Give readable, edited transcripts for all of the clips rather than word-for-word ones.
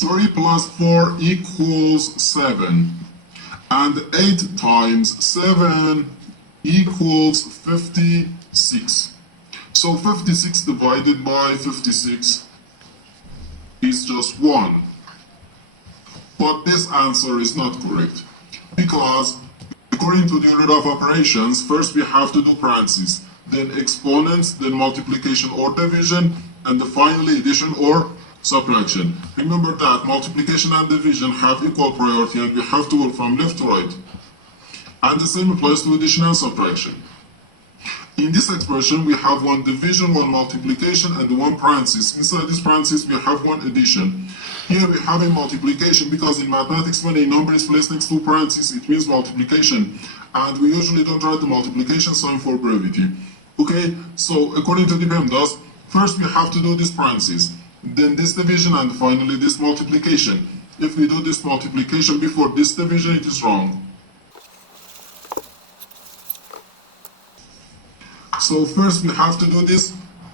3 plus 4 equals 7. And 8 times 7 equals 56. So 56 divided by 56 is just 1. But this answer is not correct, because according to the order of operations, first we have to do parentheses, then exponents, then multiplication or division, and finally addition or subtraction. Remember that multiplication and division have equal priority and we have to work from left to right. And the same applies to addition and subtraction. In this expression, we have one division, one multiplication, and one parenthesis. Inside this parenthesis, we have one addition. Here we have a multiplication, because in mathematics, when a number is placed next to parentheses, it means multiplication. And we usually don't write the multiplication sign for brevity. Okay, so according to the PEMDAS, first we have to do this parenthesis, then this division, and finally this multiplication. If we do this multiplication before this division, it is wrong. So first we have to do this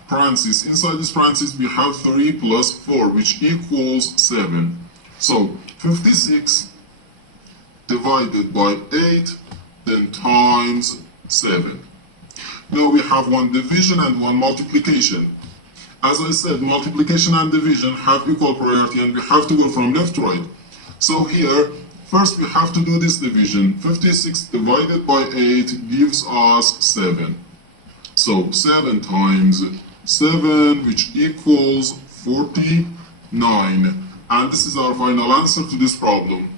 parenthesis. Inside this parenthesis we have 3 plus 4, which equals 7. So 56 divided by 8, then times 7. Now we have one division and one multiplication. As I said, multiplication and division have equal priority and we have to go from left to right. So here, first we have to do this division. 56 divided by 8 gives us 7. So 7 times 7, which equals 49. And this is our final answer to this problem.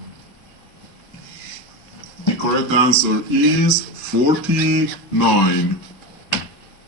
The correct answer is 49.